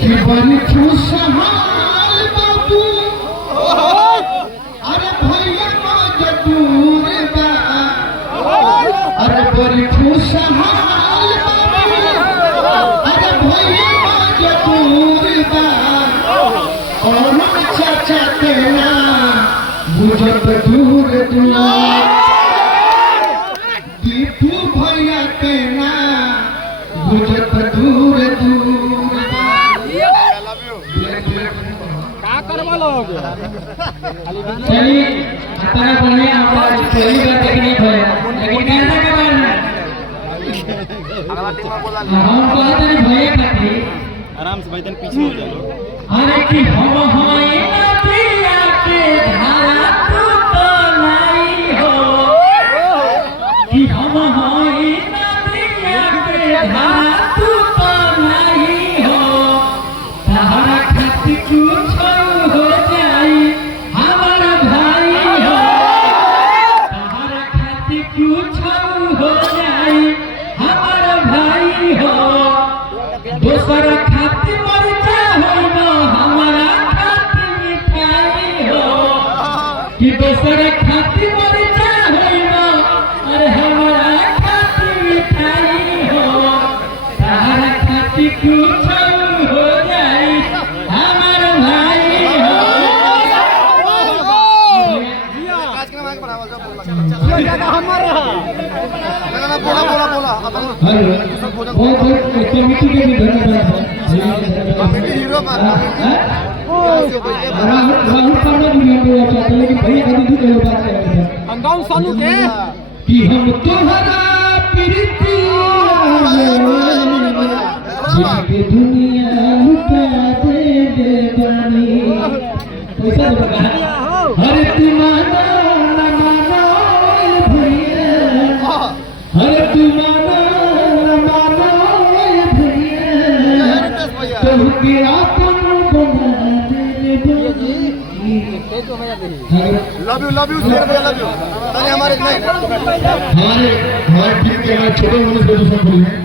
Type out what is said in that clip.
कि बड़ी खुशहाल बाबू अरे भैया मजदूर बा अरे बड़ी खुशहाल बाबू अरे भैया मजदूर बा और चाचा के ना बुझत दूर दूर दीपू भैया के ना बुझत दूर दूर चलिए अपना बढ़िया आपका चली बात नहीं है लेकिन कैसा का बात हम कहते हैं भैया खाती आराम से भाई पीछे हो जाओ अरे कि हम हमारे पिया के धारा तू तो नहीं हो कि हम हमारे पिया के धारा तू तो नहीं हो सहारा खाती कुछ हो जाई हमारा भाई हो सहारा खाती कुछ हो जाई हमारा भाई हो दूसरा खाती मर जाओ ना हमारा खाती मिठाई हो कि दूसरा खाती मर जाओ ना अरे हमारा खाती मिठाई हो सहारा खाती कुछ हो जाई हमारा भाई हो बहुत कमेटी के भी धन्यवाद राहुल शर्मा जी ने बोला चाहते लेकिन भैया कभी भी कोई बात कर रहे अंगाउं सानू के कि हम तुम्हारा प्रीतिया जिसके दुनिया लुटा दे देवानी पैसा लगा हरे तुम्हारा न मानो भैया हरे तुम्हारा न मानो भैया तुम किया तुम बना दे लव यू शेर भैया लव यू हमारे हमारे टीम के छोटे मनुष्य को दूसरा बोलिए